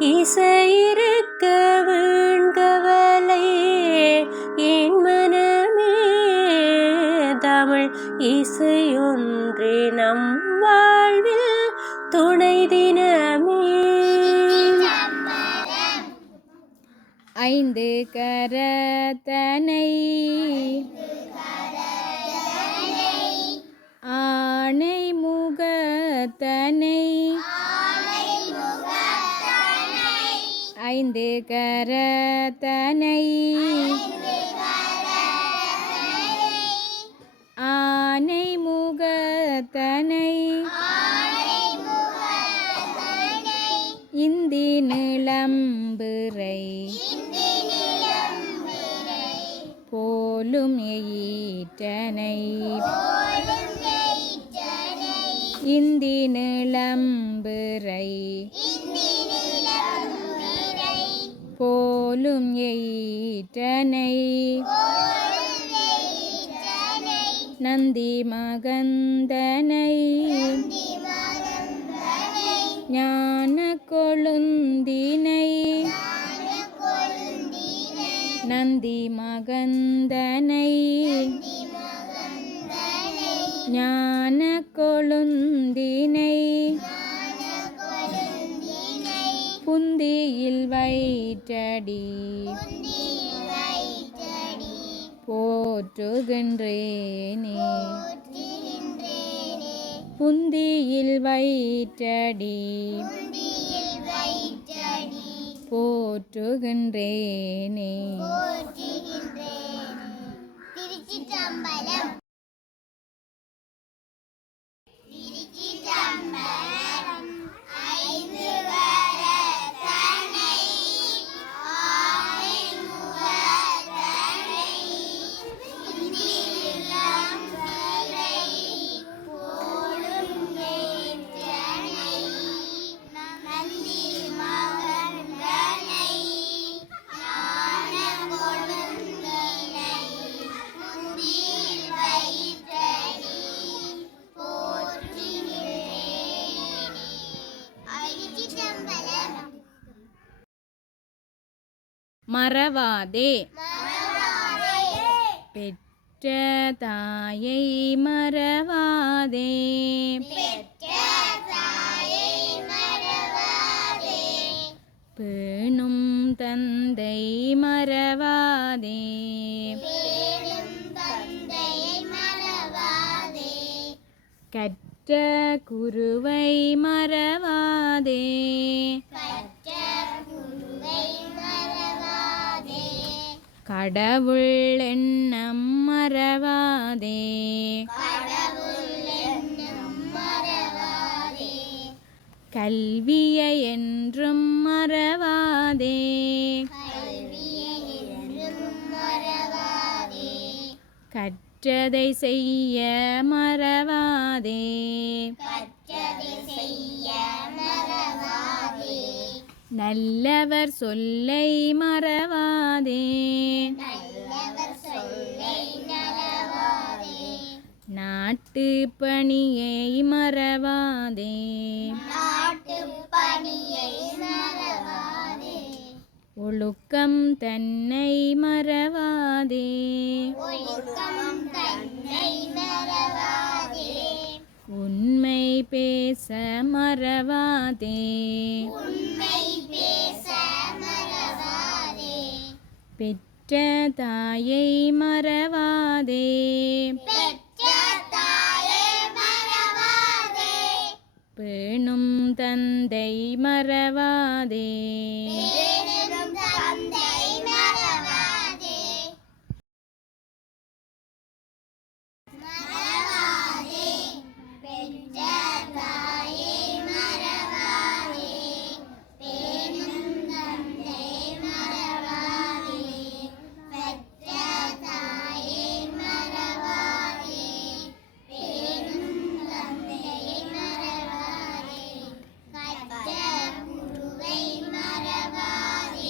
இசையிருக்க வீண்கவலை என் மனமே. தமிழ் இசையொன்றே நம் வாழ்வில் துணை தினமே. ஐந்து கரத்தனை ஆணை முகத்தனை ஐந்து கரத்தனை ஆனை முகத்தனை இந்தி நிலம்பிறை போலும் எயிற்றனை இந்தி நிலம்பிறை போலும் எயிற்றனை நந்தி மகந்தனை ஞான கொழுந்தினை நந்தி மகந்தனை ஞான கொழுந்தினை புந்தியில் வயிற்றடி போற்றுகின்றேனே. புந்தியில் வயிற்றடி போற்றுகின்றேனே. திருச்சிற்றம்பலம். மறவாதே பெற்ற தாயை மறவாதே பேணும் தந்தை மறவாதே கற்ற குருவை மறவாதே கடவுள் எண்ணம் மறவாதே கல்வியை என்றும் மறவாதே கற்றதை செய்ய மறவாதே நல்லவர் சொல்லை மறவாதே நாட்டு பணியை மறவாதே ஒழுக்கம் தன்னை மறவாதே உண்மை பேச மறவாதே பெற்ற தாயை மறவாதே பேணும் தந்தை மறவாதே குருவை மறவாதே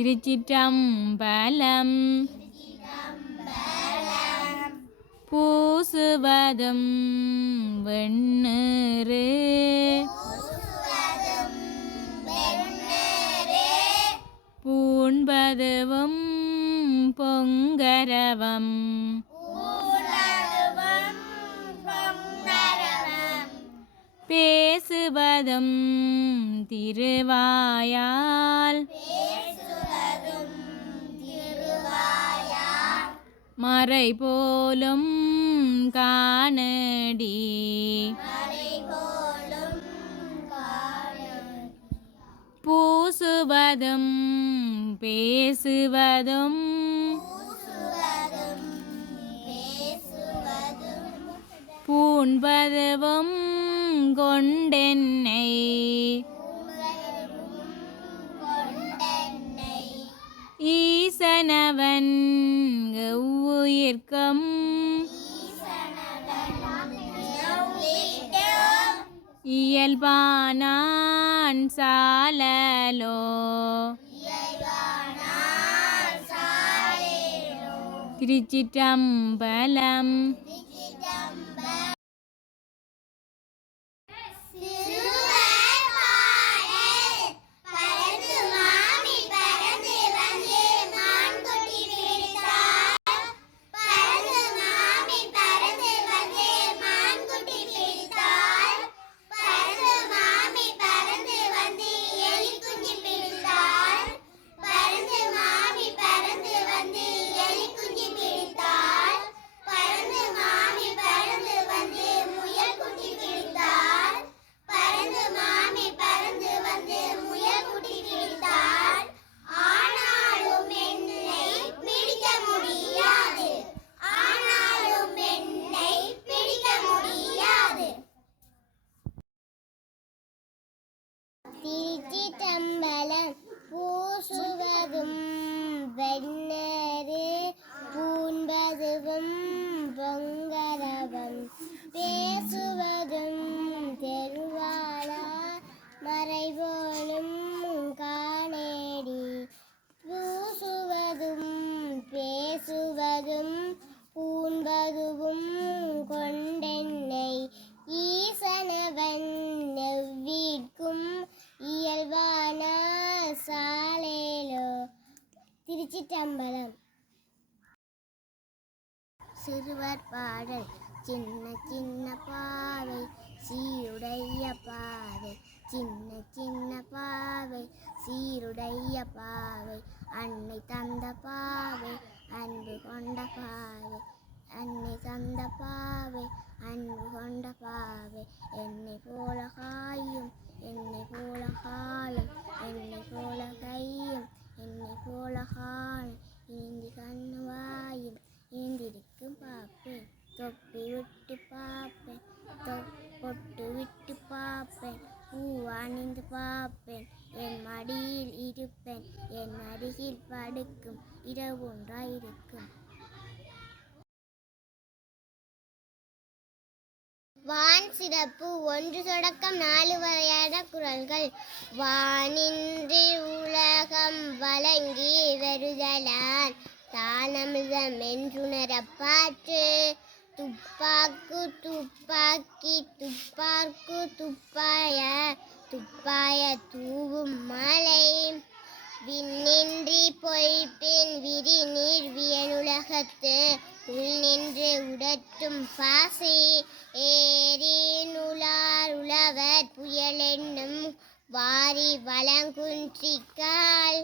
திருச்சிற்றம்பலம். பூசுவதும் வெண்ணீறு பூண்பதுவும் பொங்கரவம் பேசுவதும் திருவாயால் மறை போலும் காணடி பூசுவதும் பேசுவதும் பூண்பதுவும் கொண்டென்னை ஈசனவன் எவ்வுயிர்க்கும் இயல்பானான் சாலலோ திருச்சிற்றம்பலம். திருச்சிற்றம்பலம். பூசுவதும் வெண்ணீறு பூண்பதுவும் பொங்கரவம் பேசுவதும் தெருவாளா மறைபோலும் காணேடி பூசுவதும் பேசுவதும் பூண்பதுவும் கொண்டென்னை ஈசனவன் எவ்விற்கும் இயல்பான சாலேலோ. திருச்சிற்றம்பலம். சிறுவர் பாடல். சின்ன சின்ன பாவை சீருடைய பாவை சின்ன சின்ன பாவை சீருடைய பாவை அன்னை தந்த பாவை அன்பு கொண்ட பாவை அன்னை தந்த பாவை அன்பு கொண்ட பாவை என்னை போல காயும் என்னை போல காலும் என்னை போல கையும் என்னை போல காலும் இந்தி கண்ணு வாயும் ஏந்திருக்கும் பார்ப்பேன் தொப்பி விட்டு பார்ப்பேன் பொட்டு விட்டு பார்ப்பேன் பூ அணிந்து பார்ப்பேன் என் மடியில் இருப்பேன் என் அருகில் படுக்கும் இரவு ஒன்றாயிருக்கும். வான் சிறப்பு. 1 தொடக்கம் 4 வரையான குறள்கள். வானின்றி உலகம் வழங்கி வருதலான் தானமிதம் என்றுணரப்பாற்று துப்பாக்கு துப்பாக்கி துப்பார்க்கு துப்பாய தூவும் மலை விண்ணின்றி பொய்ப்பின் விரி நீர் வியனுலகத்து உள் நின்று உடற்றும் பாசி ஏரி நுளார் உழவர் புயலென்னும் வாரி வளங்குன்றிக்கால்.